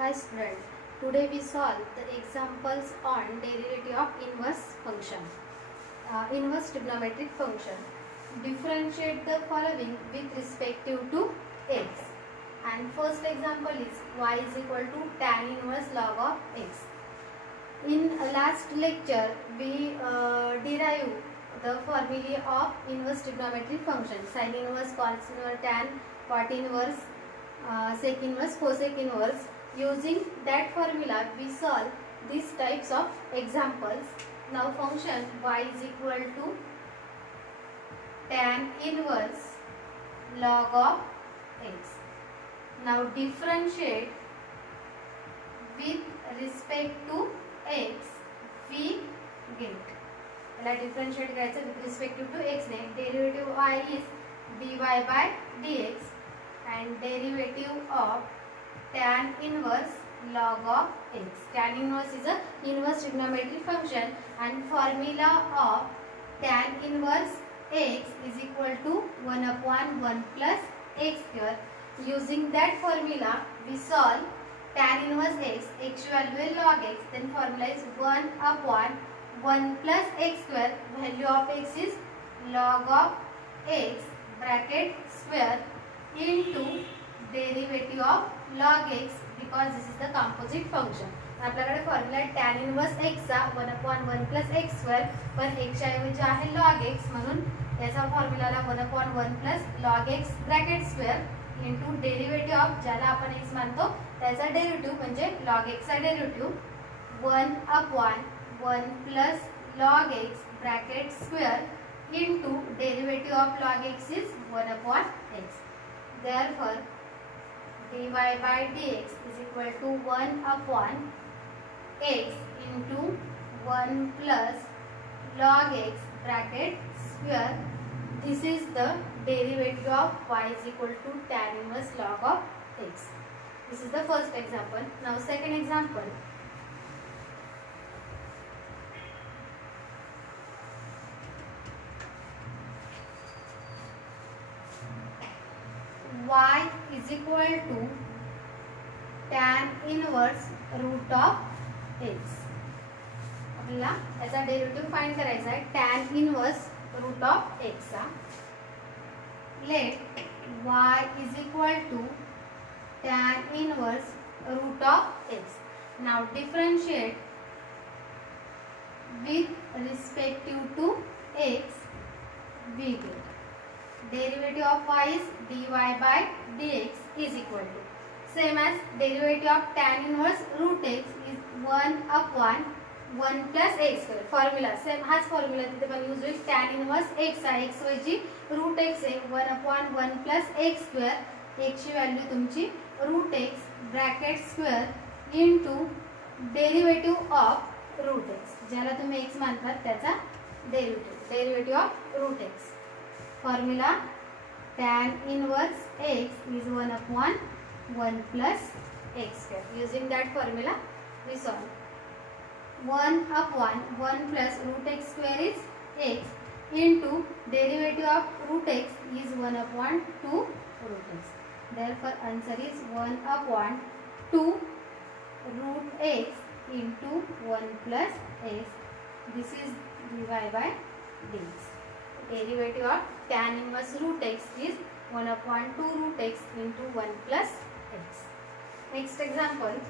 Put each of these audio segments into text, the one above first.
Hi student, today we solve the examples on derivative of inverse function. Inverse trigonometric function. Differentiate the following with respect to x. And first example is y is equal to tan inverse log of x. In last lecture we derived the formula of inverse trigonometric function. Sin inverse, cos inverse, tan, cot inverse, sec inverse, cosec inverse. Using that formula we solve these types of examples. Now function y is equal to tan inverse log of x. Now differentiate with respect to x we get. याला differentiate करायचं with respect to x ने. Derivative y is dy by dx and derivative of tan inverse log of x. Tan inverse is a inverse trigonometric function and formula of tan inverse x is equal to 1 upon 1 plus x square. Using that formula we solve tan inverse x value is log x, then formula is 1 upon 1 plus x square. Value of x is log of x bracket square into derivative of log x because this is the composite function. आपल्याकडे formula आहे tan inverse x चा 1 upon 1 plus x square, पण x च्या ऐवजी आहे log x, म्हणून याचा फॉर्म्युलाला 1 upon 1 plus log x bracket square into derivative of ज्याला आपण x मानतो त्याचा डेरिव्हेटिव्ह म्हणजे log x चा derivative 1 upon 1 plus log x bracket square into derivative of log x is 1 upon x. Therefore dy by dx is equal to 1 upon x into 1 plus log x bracket square. This is the derivative of y is equal to tan inverse log of x. This is the first example. Now second example. Y is equal to tan inverse root of x. आपल्याला याचा derivative find करायचा आहे tan inverse root of x चा. Let y is equal to tan inverse root of x. Now differentiate with respect to x we get. Derivative of y is dy by dx is equal to same as derivative of tan inverse root x is 1 upon 1 plus x square. Formula same हाच formula तिथे पण use होईल. tan inverse x आहे, x ऐवजी route x आहे 1 upon 1 plus x square. x ची value तुमची root x bracket square into derivative of root x ज्याला तुम्ही x मानतात त्याचा derivative of root x. Formula tan inverse x is 1 upon 1 plus x square. Using that formula we solve. 1 upon 1 plus root x square is x into derivative of root x is 1 upon 2 root x. Therefore answer is 1 upon 2 root x into 1 plus x. This is dy by dx. Derivative of tan inverse root x is 1 upon 2 root x into 1 plus x. Next example.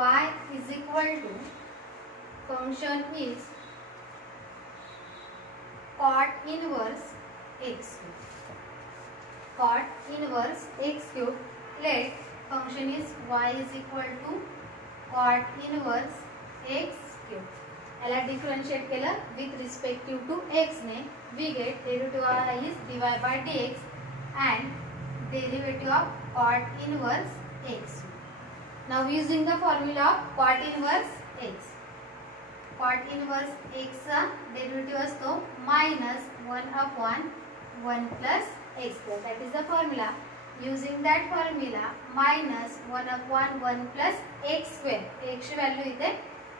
Y is equal to function is cot inverse x cube. Cot inverse x cube. Let function is y is equal to cot inverse x cube. याला differentiate केलं with respect to x ने we get derivative of y is dy by dx and derivative of cot inverse x. Now using the formula of cot inverse x. Cot inverse x चा derivative असतो minus 1 upon 1 plus x square. That is the formula. Using that formula minus 1 upon 1 plus x square. x ची value इथे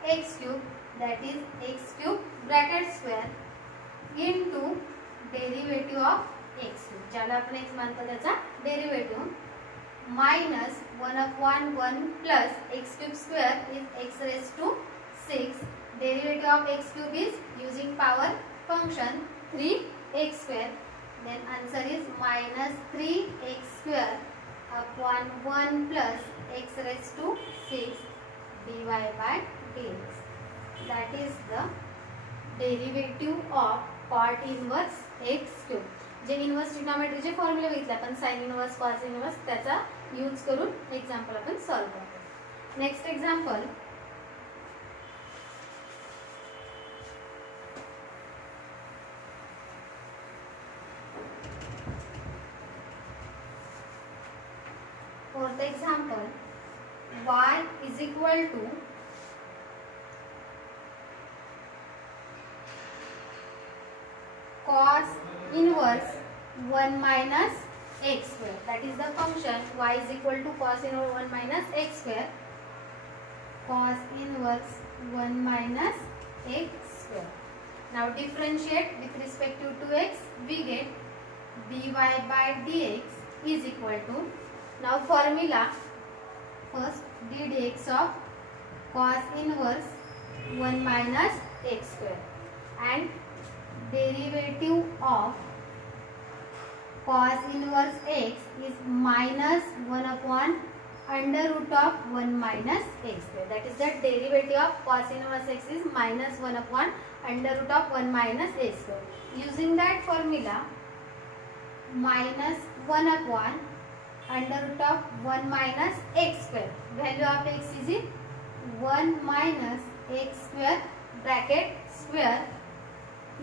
x cube, that is x cube bracket square into derivative of x cube, ज्याला आपण x मानतो त्याचा derivative, minus 1/1 plus x cube square is x raised to 6. Derivative of x cube is using power function 3x square. Then answer is minus 3x square upon 1 plus x raised to 6 dy by dx. That is the derivative of cot inverse x cube. जे inverse ट्रिग्नोमेट्रीचे formula बघितले आपण, sine inverse, cos inverse, त्याचा use करून example आपण solve करतो. Next example, fourth example, y is equal to cos inverse 1 minus x square. That is the function y is equal to cos inverse 1 minus x square. Cos inverse 1 minus x square. Now differentiate with respect to x, we get dy by dx is equal to, now formula, first d dx of cos inverse 1 minus x square and derivative of cos inverse x is minus 1 upon under root of 1 minus x square. That is the derivative of cos inverse x is minus 1 upon under root of 1 minus x square. Using that formula, minus 1 upon under root of 1 minus x square. Value of x is 1 minus x square bracket square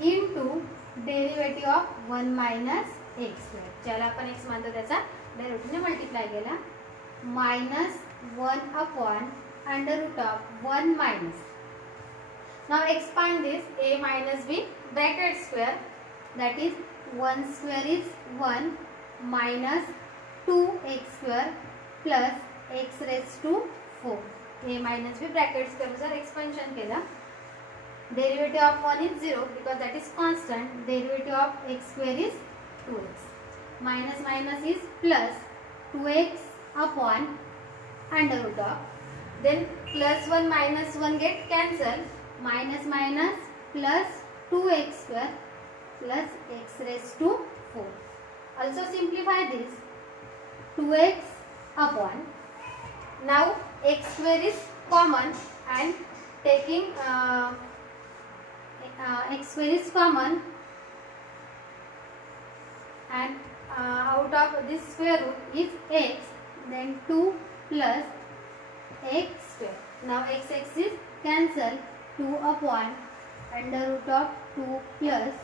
into derivative of 1 minus x square. ज्याला आपण x मानतो त्याचा derivative ने multiply केला, minus 1 upon under root of 1 minus. Now expand this, a minus b bracket square, that is 1 square is 1 minus 2x square plus x raised to 4. a minus b bracket square नुसार expansion केला. Derivative of 1 is 0 because that is constant. Derivative of x square is 2x. Minus minus is plus 2x upon under root of. Then plus 1 minus 1 get cancelled. Minus minus plus 2x square plus x raised to 4. Also simplify this. 2x upon. Now x square is common and taking x square is common and out of this square root is x, then 2 plus x square. Now x is cancelled, 2 upon under root of 2 plus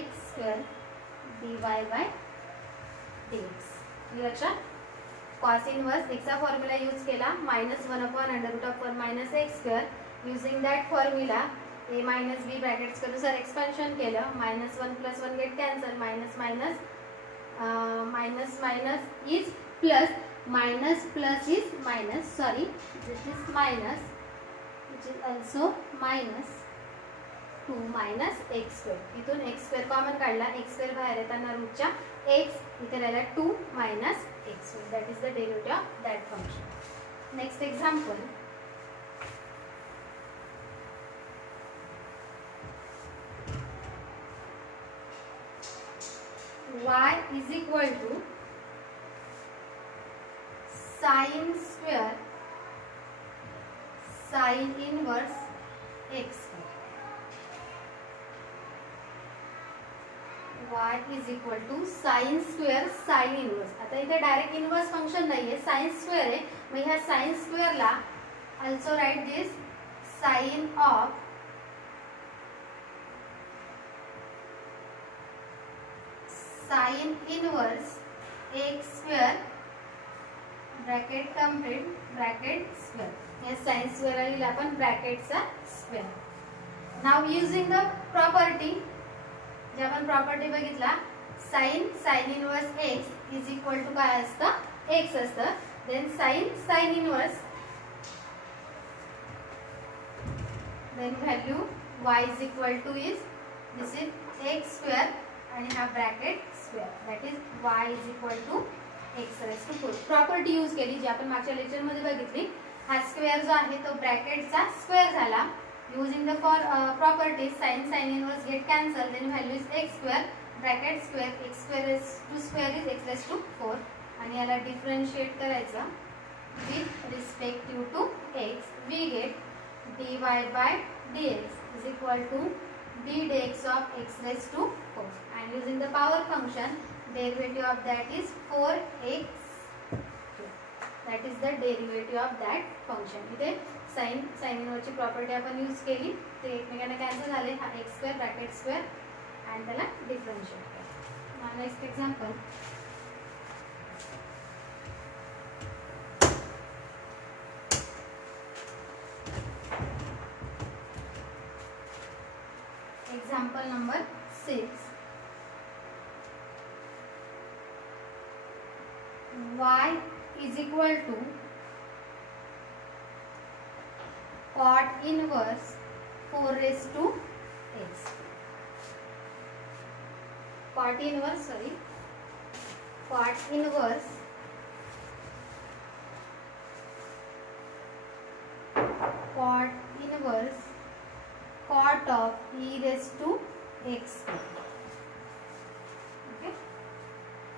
x square dy by dx. लक्षात, cos inverse x चा formula use केला, minus 1 upon under root of 1 minus x square. Using that formula, a minus b brackets नुसार expansion केलं, minus 1 plus 1 get cancel, minus minus minus minus is plus, minus plus is minus, sorry, this is minus, which is also minus 2 minus x square. इथून x square common काढला, x square बाहेर येताना रूटच्या x, इथे राहिला 2 minus x square. That is the derivative of that function. Next example, y is equal to sin square sin inverse x square. y is equal to sin square sin inverse. आता इथे direct inverse function नाहीये, sin square आहे. मग ह्या sin square ला also write this sin of sin inverse x square bracket complete bracket square. या sin square ला लिहिला आपण bracket चा square. Now using the property, जे आपण प्रॉपर्टी बघितला, sin inverse x is equal to काय असतं, x असतं. Then sin inverse then value y is equal to is this is x square आणि हा bracket square that is y is equal to x raised to 4. Property use केली जी आपण मागच्या lecture मध्ये बघितली. हा स्क्वेअर जो आहे तो ब्रॅकेटचा स्क्वेअर झाला. Using the properties sin inverse get cancelled, then value is x square bracket square x square is x raised to 4 आणि याला डिफरन्शिएट करायचं with respect to x we get dy by dx is equal to d dx of x raised to 4 and using the power function derivative of that is 4x. That is the derivative of that function. इथे sin इनवर्सची property आपण use केली ते एकमेकांना cancel झाले. हा x square bracket square आणि त्याला differentiate करा. Next example. Example number 6. Y is equal to cot inverse 4 raised to x. Cot inverse cot inverse cot of e raised to x square. Okay.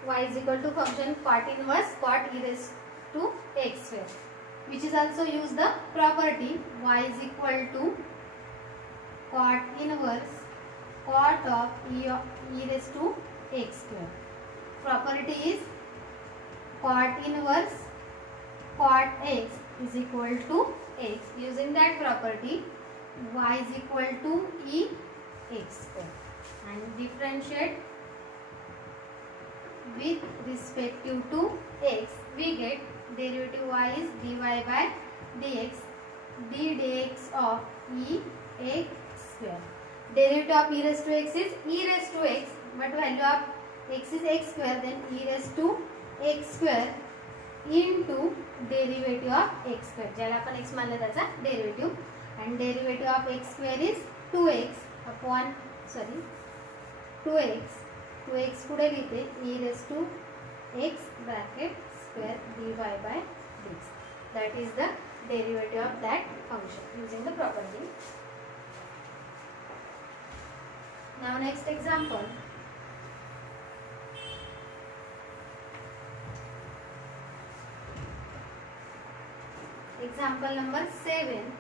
Y is equal to function cot inverse cot e raised to x square, which is also use the property y is equal to cot inverse cot of e raised to x square. Property is cot inverse cot x is equal to x. Using that property y is equal to e x square and differentiate with respect to x we get derivative y is dy by dx d dx of e x square. Derivative of e raised to x is e raised to x, but value of x is x square, then e raised to x square into derivative of x square ज्याला आपण x मानलं त्याचा derivative. and derivative of x square is 2x upon 2x पुढे लिहिते e raised to x bracket square dy by dx. That is the derivative of that function using the property. Now next example. Example number 7.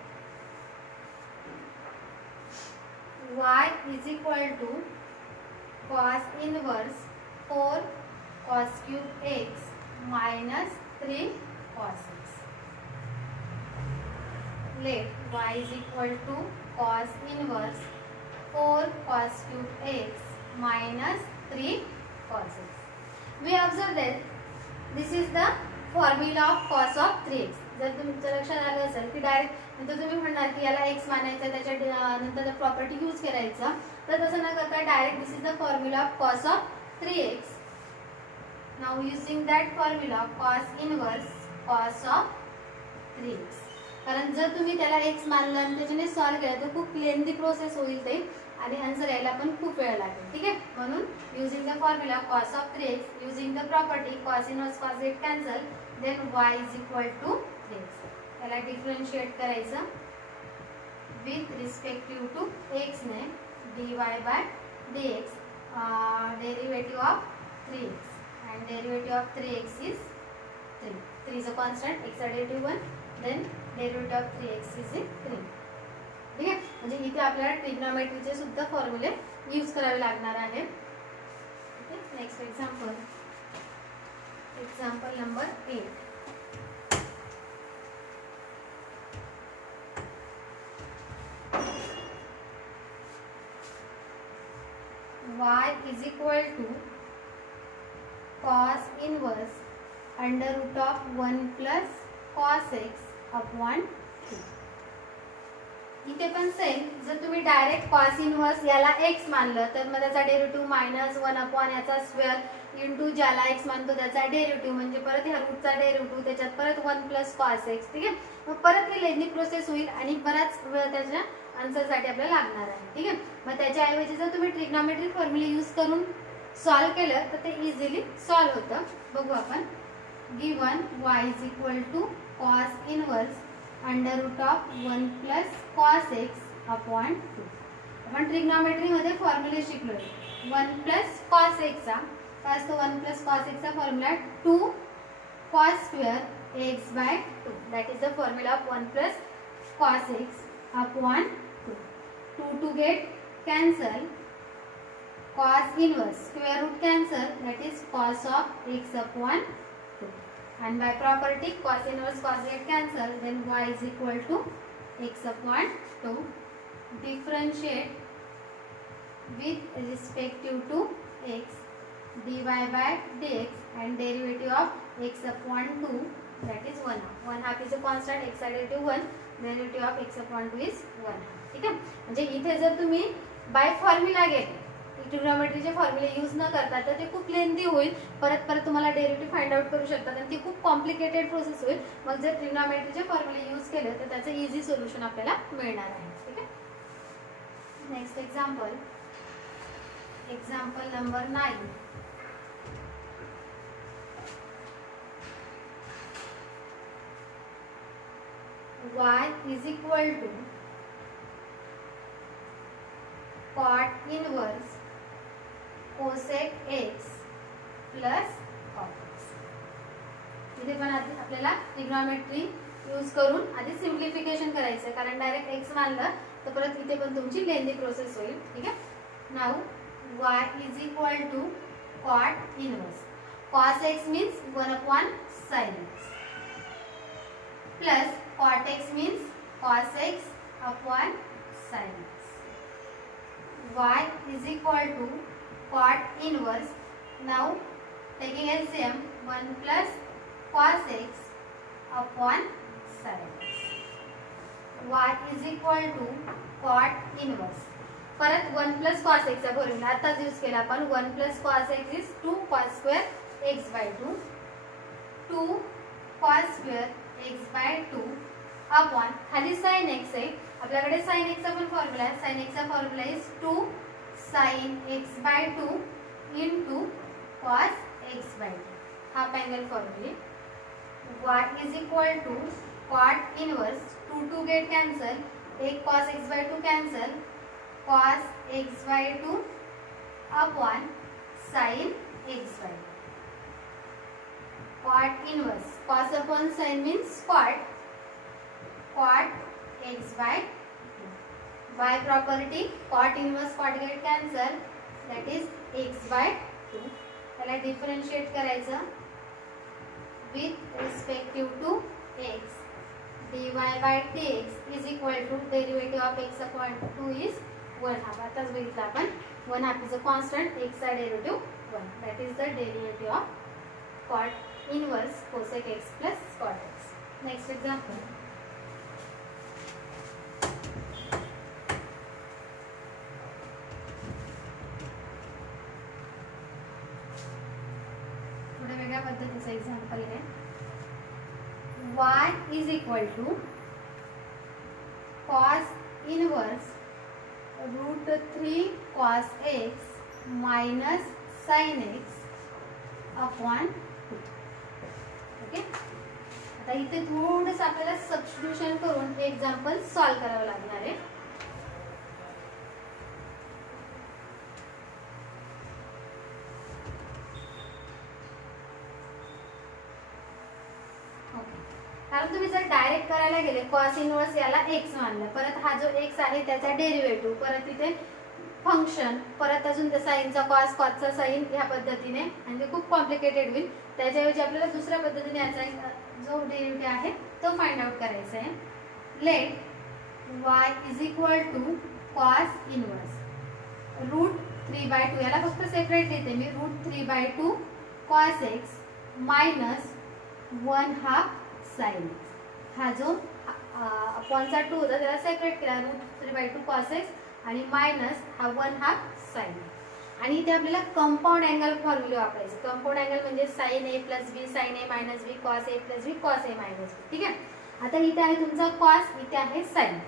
Y is equal to cos inverse 4 cos cube x minus 3 cos x. Let y is equal to cos inverse 4 cos cube x minus 3 cos x. We observe that this is the formula of cos of 3x. जर तुमच्या लक्षात आलं असेल की direct नंतर तुम्ही म्हणणार की याला x मानायचं त्याच्या नंतर प्रॉपर्टी यूज करायचा, तर तसं न करता direct this is the formula of cos of 3x. Now using that formula cos inverse cos of 3x. कारण जर तुम्ही त्याला x मानलं आणि त्याच्याने सॉल्व केलं तर खूप लेंथी प्रोसेस होईल ते आणि आन्सर यायला पण खूप वेळ लागेल. ठीक आहे, म्हणून using the formula cos of 3x using the property cos inverse cos it cancel, then y is equal to 3x. त्याला डिफरन्शिएट करायचं विथ रिस्पेक्टिव्ह टू x ने dy by dx derivative of 3x and derivative of 3x is 3. 3 is a constant, x derivative 1, then derivative of 3x is 3. ठीक आहे, म्हणजे इथे आपल्याला ट्रिग्नोमेट्रीचे सुद्धा फॉर्म्युले use करावे लागणार आहे. Okay, next example. Example number 8. y is equal to cos inverse under root of 1 plus cos x upon 2. इथे पण सेम, जर तुम्ही डायरेक्ट cos इनवर्स याला x मानलं तर मग त्याचा डेरिव्हेटिव्ह मायनस 1 अपॉन याचा स्क्वेअर इंटू ज्याला x मानतो त्याचा डेरिव्हेटिव्ह म्हणजे परत ह्या रूटचा डेरिव्हेटिव्ह त्याच्यात परत 1 प्लस cos x. ठीक आहे, मग परत ही लेंथी प्रोसेस होईल आणि बराच वेळ त्याच्या आन्सरसाठी आपल्याला लागणार आहे. ठीक आहे, मग त्याच्याऐवजी जर तुम्ही ट्रिग्नॉमेट्रिक फॉर्म्युला यूज करून सॉल्व केलं तर ते इझिली सॉल्व होतं. बघू आपण. Given y is equal to cos inverse under root of 1 plus cos x upon 2. आपण ट्रिग्नॉमेट्रीमध्ये फॉर्म्युले शिकलो. 1 प्लस कॉस एक्सचा काय असतो? 1 प्लस कॉस एक्सचा formula 2 cos square x by 2. That is the formula of 1 plus cos x upon 2. 2 get cancel. Cos inverse square root cancel, that is cos of x upon 2. And by property cos inverse cos get cancel, then y is equal to x upon 2. Differentiate with respect to x, dy by dx and derivative of x upon 2, that is 1 half. 1 half is a constant, x derivative 1, derivative of x upon 2 is 1 half. ठीक आहे, म्हणजे इथे जर तुम्ही bye formula गेले, ट्रिग्नॉमेट्रीचे फॉर्म्युले use न करता, तर ते खूप लेंथी होईल. परत परत तुम्हाला डेरिव्हेटिव्ह फाइंड आउट करू शकतात आणि ती खूप कॉम्प्लिकेटेड प्रोसेस होईल. मग जर ट्रिग्नॉमेट्रीचे फॉर्म्युले यूज केले तर त्याचं इझी सोल्युशन आपल्याला मिळणार आहे. ठीक आहे, next example. Example number 9. y is equal to cot inverse cosec x plus cot x. इथे पण आधी आपल्याला ट्रिग्नॉमेट्री यूज करून आधी सिम्प्लिफिकेशन करायचं आहे, कारण डायरेक्ट x मानलं तर परत इथे पण तुमची लेंथी प्रोसेस होईल. ठीक आहे, now y is equal to cot inverse cos x means 1 upon sin x plus cot x means cos x upon sin x. Y is equal to cot inverse. Now taking LCM, 1 plus cos x upon sin x. Y is equal to cot inverse. परत 1 plus cos x चा formula आताच use केला आपण. 1 plus cos x is 2 cos square x by 2. 2 cos square x by 2 upon खाली sin x आहे. आपल्याकडे sin x चा पण फॉर्म्युला आहे. sin x चा formula is 2 sin x by 2 into cos x by 2. Half angle फॉर्म्युले. y is equal to cot inverse 2 get cancel, एक cos x by 2 cancel, cos x by 2 upon sin x by 2. Cot inverse cos upon sin means cot x by 2. By property cot inverse cot get cancel, that is x by 2. त्याला differentiate करायचं with respect to x. dy by dx is equal to derivative of x upon 2 is 1 half. आताच बघितलं आपण. 1 half is a constant, x चा derivative 1. That is the derivative of cot inverse cosec x plus cot x. Next example. थोड्या वेगळ्या पद्धतीचं example आहे. y is equal to cos inverse root 3 cos x minus sin x upon 2. Okay, आता इथे थोडंसं आपल्याला substitution करून हे एक्झाम्पल सॉल्व करावं लागणार आहे. कारण तुम्ही जर डायरेक्ट करायला गेले cos इनवर्स याला x मानलं, परत हा जो x आहे त्याचा डेरिव्हेटिव्ह, परत इथे फंक्शन, परत अजून त्या साइनचा cos cosचा साइन, ह्या पद्धतीने म्हणजे खूप कॉम्प्लिकेटेड होईल. त्याच्याऐवजी आपल्याला दुसऱ्या पद्धतीने याचा जो डेरिव्हेटिव्ह आहे तो फाइंड आउट करायचा आहे. Let y is equal to cos inverse root 3/2, याला फक्त सेपरेट लिहिते मी, root 3/2 cos x minus 1 half sine x. हा जो अपॉनचा 2 होता त्याला सेपरेट केला, रूट 3/2 cos x आणि मायनस हा 1 हाफ साइन एक्स. आणि इथे आपल्याला कंपाऊंड अँगल फॉर्म्युला वापरायचं. कंपाऊंड अँगल म्हणजे sin a plus b sin a minus b cos a plus b cos a minus b. ठीक आहे, आता इथे आहे तुमचा cos, इथे आहे sin,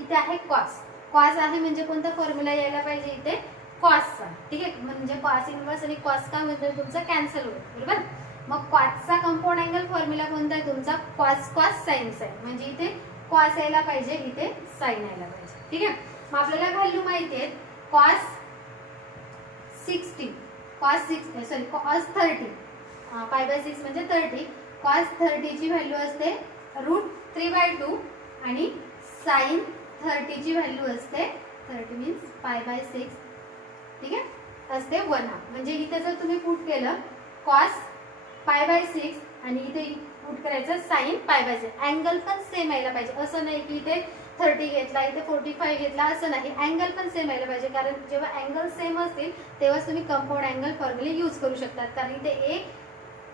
इथे आहे cos. कॉस आहे म्हणजे कोणता फॉर्म्युला यायला पाहिजे इथे, कॉसचा. ठीक आहे, म्हणजे कॉस इनवर्स आणि कॉस का म्हणजे तुमचा कॅन्सल होईल. बरोबर. मग कॉसचा कंपाऊंड अँगल फॉर्म्युला कोणता आहे तुमचा, कॉस कॉस साइन साइन. म्हणजे इथे कॉस यायला पाहिजे, इथे साइन यायला पाहिजे. ठीक आहे. मग आपल्याला व्हॅल्यू माहिती आहे, कॉस 60 कॉस 30 पाय बाय 6 म्हणजे 30. कॉस 30 ची व्हॅल्यू असते √3/2 आणि साइन 30 ची व्हॅल्यू असते 30 मीन्स पाय बाय 6. ठीक आहे, असते 1/2. म्हणजे इथे जर तुम्ही पुट केलं कॉस पाय बाय 6 आणि इथे पुट करायचं साइन पाय बाय 6. अँगल पण सेम यायला पाहिजे. असं नाही की इथे 30 घेतला इथे 45 घेतला, असं नाही. अँगल पण सेम यायला पाहिजे, कारण जेव्हा अँगल सेम असतील तेव्हाच तुम्ही कंपाऊंड अँगल फॉर्म्युले यूज करू शकतात. कारण इथे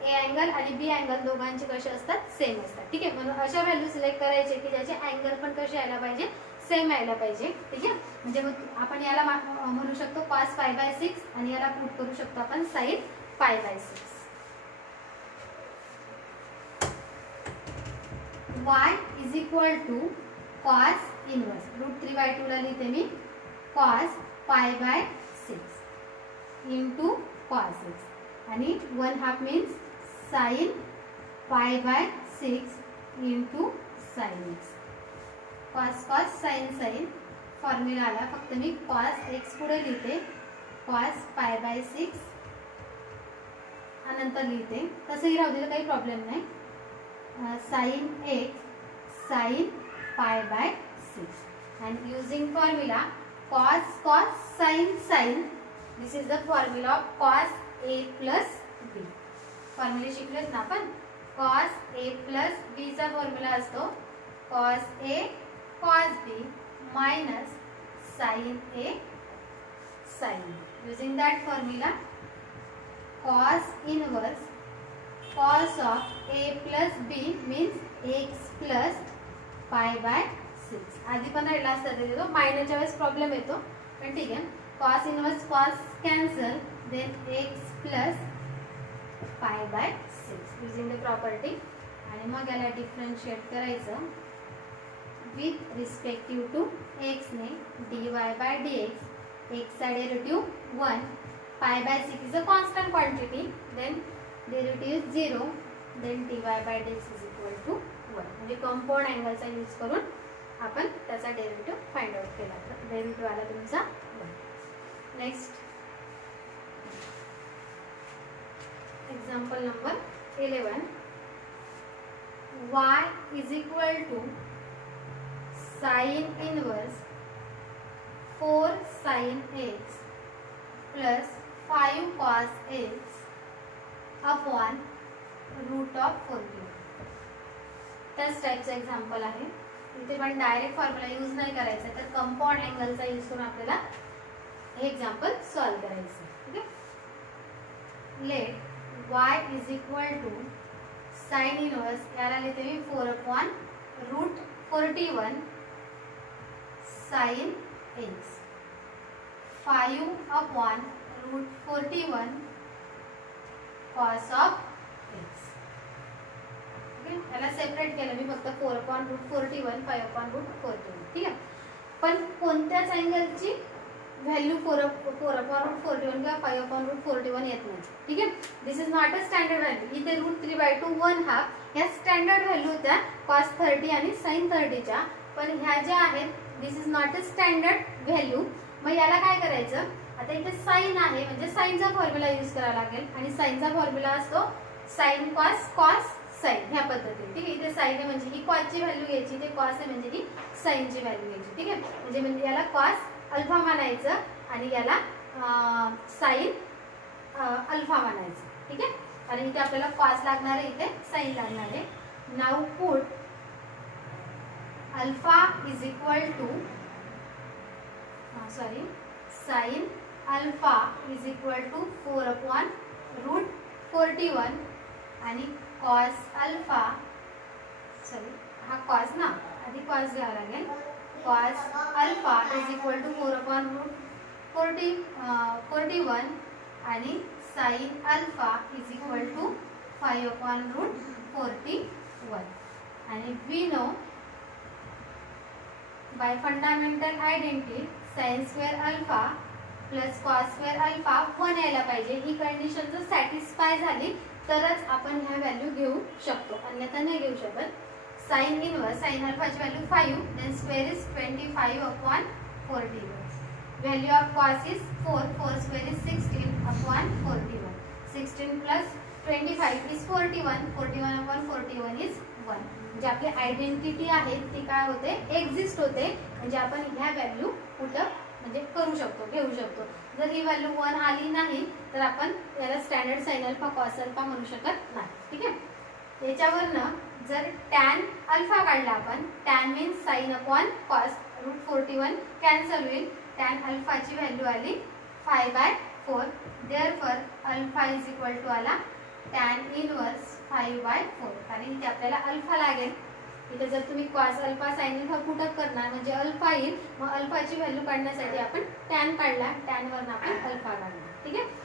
ए अँगल आणि बी अँगल दोघांचे कसे असतात, सेम असतात. ठीक आहे, म्हणून अशा व्हॅल्यू सिलेक्ट करायचे की ज्याचे अँगल पण कसे यायला पाहिजे, सेम यायला पाहिजे. ठीक आहे, म्हणजे मग आपण याला म्हणू शकतो कॉस पाय बाय 6 आणि याला पुट करू शकतो आपण sine pi by 6. y is equal to cos inverse √3/2 ला लिहिते मी cos pi by 6 into cos x आणि 1/2 means sine pi by 6 into sine x. Cos cos sine sine formula आला. फक्त मी कॉस x पुढे लिहिते, कॉस पाय बाय 6 नंतर लिहिते. तसंही राहू दिलं, काही प्रॉब्लेम नाही. Sine x sine pi by 6 and using formula cos cos sin sin. This is the formula of cos a plus b. फॉर्म्युले शिकलेत ना आपण. cos a plus b चा फॉर्म्युला असतो cos a cos b minus sin a sin. Using that formula cos inverse cos of a plus b means x plus पाय by 6. आधी पण राहिला असता तरी तो मायनसच्या वेळेस प्रॉब्लेम येतो, पण ठीक आहे. Cos inverse cos cancel, then x plus pi by 6 using the property. आणि मग याला डिफरन्शिएट करायचं विथ रिस्पेक्टिव्ह टू एक्स ने dy बाय dx. x चा derivative 1, pi by 6 is a constant quantity, then derivative 0, then dy by dx is equal to 1. म्हणजे compound अँगलचा use करून आपण त्याचा डेरिव्हेटिव्ह फाइंड आउट केला. डेरिव्हेटिव्ह आला तुमचा 1. Next example number 11. y is equal to sine inverse 4 sin x plus 5 cos x upon √42. त्याच टाईपचं एक्झाम्पल आहे. इथे पण डायरेक्ट फॉर्म्युला यूज नाही करायचा, तर कंपाऊंड अँगलचा यूज करून आपल्याला हे एक्झाम्पल सॉल्व करायचं. ठीक आहे. Let y is equal to sine inverse, याला लिहिते मी 4/√41 sine x, 5/√41 cos of x. याला सेपरेट केलं मी फक्त 4/√41 5/√41. ठीक आहे, पण कोणत्याच अँगलची व्हॅल्यू 4/√41 किंवा 5/√41 येत नाही. ठीक आहे, this is not a standard value. इथे √3/2 1/2 या स्टँडर्ड व्हॅल्यू होत्या cos 30 आणि sin 30 च्या, पण ह्या ज्या आहेत this is not a standard value. मग याला काय करायचं, आता इथे साइन आहे म्हणजे साइनचा फॉर्म्युला यूज करावा लागेल, आणि साइनचा फॉर्म्युला असतो साइन कॉस कॉस साइन ह्या पद्धतीने. ठीक आहे, इथे साइन आहे म्हणजे ही कॉसची व्हॅल्यू घ्यायची, इथे कॉस आहे म्हणजे ही साइनची व्हॅल्यू घ्यायची. ठीक आहे, म्हणजे याला कॉस अल्फा मानायचं आणि याला साइन अल्फा मानायचं. ठीक आहे, आणि इथे आपल्याला कॉस लागणार आहे, इथे साइन लागणार आहे. Now put alpha is equal to sine alpha is equal to 4/√41 आणि कॉस अल्फा हा कॉस ना, आधी कॉस घ्यावा लागेल. Cos alpha is equal to 4/41 आणि sine alpha is equal to 5/√41. आणि we know by fundamental identity sine square alpha plus cos square alpha 1 यायला पाहिजे. ही कंडिशन जर सॅटिस्फाय झाली तरच आपण ह्या व्हॅल्यू घेऊ शकतो, अन्यथा नाही घेऊ शकत. साइन इनवर्स साइन अल्फाची value 5 then square is 25 upon 41. Value of cos is 4 4 square is 16 upon 41. 16 plus 25 is 41 41 upon 41 is 1. म्हणजे आपली आयडेंटिटी आहे ती काय होते, एक्झिस्ट होते. म्हणजे आपण ह्या व्हॅल्यू कुठं म्हणजे करू शकतो, घेऊ शकतो. जर ही व्हॅल्यू 1 आली नाही तर आपण याला standard sine alpha cos alpha म्हणू शकत नाही. ठीक आहे. याच्यावरनं जर टॅन अल्फा काढला आपण, tan means sine upon cos √41 cancel होईल. टॅन अल्फाची व्हॅल्यू आली 5/4. Therefore alpha is equal to आला टॅन इनवर्स 5/4. कारण इथे आपल्याला अल्फा लागेल. इथे जर तुम्ही कॉस अल्फा साइन अल्फा कुठं करणार म्हणजे अल्फा येईल. मग अल्फाची व्हॅल्यू काढण्यासाठी आपण टॅन काढला, टॅनवरनं आपण अल्फा काढला. ठीक आहे.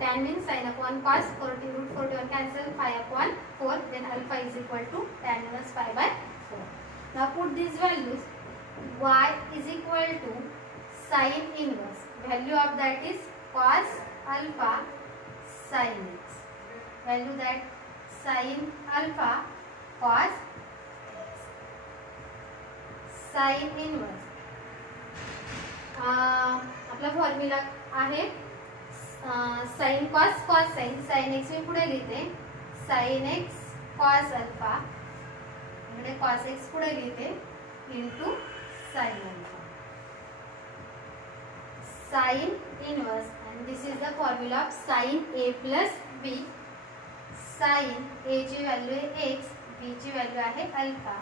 Tan means sine upon cos √41 cancel 5/4 then alpha is equal to tan inverse 5/4. Now put these values. Y is equal to sin inverse. Value of that is cos alpha sin x. Value that sin alpha cos sin inverse. आपला formula आहे sin cos cos sin. sin x मी पुढे लिहिते sin x cos alpha, इकडे cos x पुढे लिहिते into sin alpha. Sin inverse and this is the formula of sin a plus b. Sin a ची value आहे x, b ची value आहे alpha.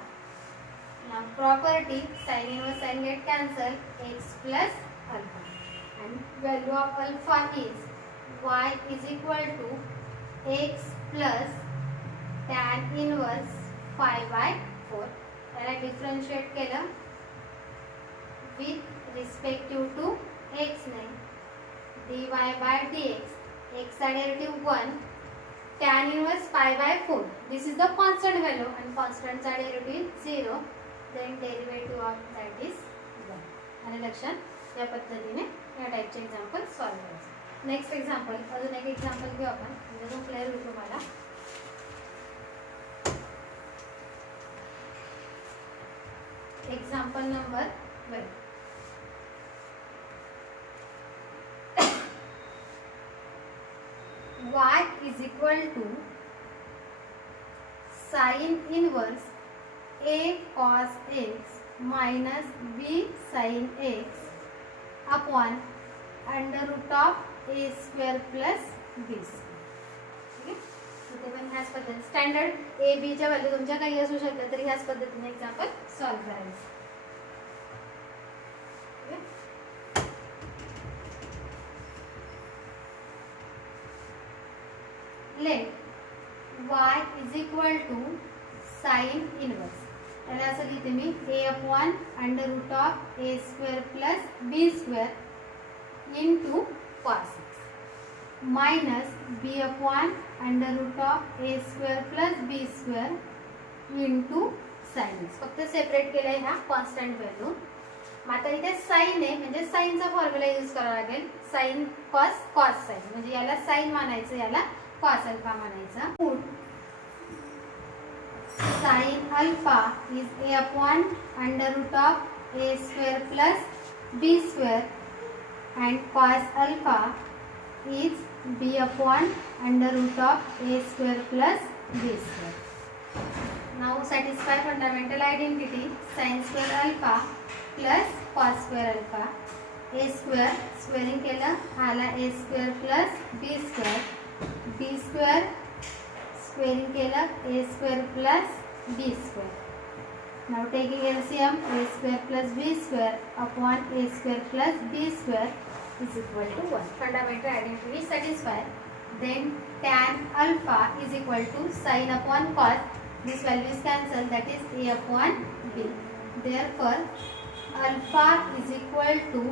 Now property sin inverse sin get cancel x plus alpha and value of alpha is y is equal to x plus tan inverse 5/4. त्याला differentiate केलं with respective to x ने dy by dx. x चा derivative 1 tan inverse 5/4. This is the constant value आणि constant चा derivative 0. Then derivative of that is 1. आणि लक्षात या पद्धतीने या टाइपचे एक्झाम्पल सॉल्व्ह करायचे. नेक्स्ट एक्झाम्पल, अजून एक एक्झाम्पल घेऊ आपण म्हणजे जो क्लिअर होईल तुम्हाला. Example number 12. Y is equal to sin inverse a cos x minus b sin x upon under root of a square plus b square. ठीक आहे. इथे पण ह्याच पद्धतीने स्टँडर्ड ए बी च्या व्हॅल्यू तुमच्या काही असू शकतात तरी ह्याच पद्धतीने एक्झाम्पल सॉल्व्ह करायचं. Let y is equal to sin inverse. त्याला असं लिहिते मी a upon under root of a square plus b square into cos x minus b upon under root of a square plus b square into sin x. फक्त separate केलंय ह्या constant value. मग आता इथे साइन आहे म्हणजे साइनचा formula use करावा लागेल. साइन कॉस कॉस साइन म्हणजे याला साइन मानायचं, याला कॉस अल्फा मानायचं. Put sine alpha is a upon under root of a square plus b square and cos alpha is b upon under root of a square plus b square. Now satisfy fundamental identity sin square alpha plus cos square alpha. a square squaring केलं आला a square plus b square. b square squaring केलं a square plus b square. Now taking LCM a square plus b square upon a square plus b square is equal to 1. Fundamental identity satisfied. Then tan alpha is equal to sin upon cos. This value is cancelled, that is a upon b. Therefore alpha is equal to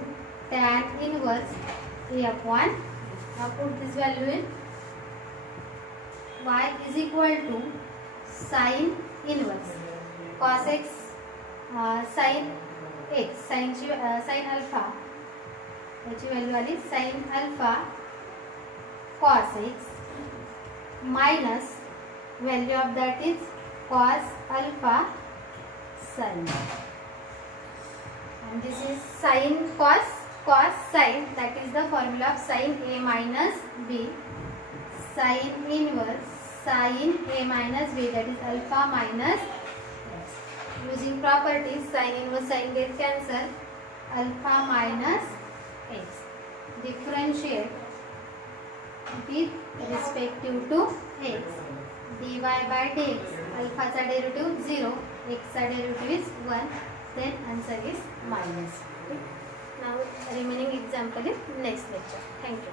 tan inverse a upon b. Now put this value in. Y is equal to sin inverse cos x sin x sine alpha याची value आली sine alpha cos x minus value of that is cos alpha sign and this is sin cos sin, that is the formula of sin a minus b, sin inverse sin a minus b, that is alpha minus x. Using properties, sin inverse sin gets cancelled, alpha minus x. Differentiate with respect to x, dy by dx, alpha चा derivative 0, x चा derivative is 1, then answer is minus. Now remaining example in next lecture. Thank you.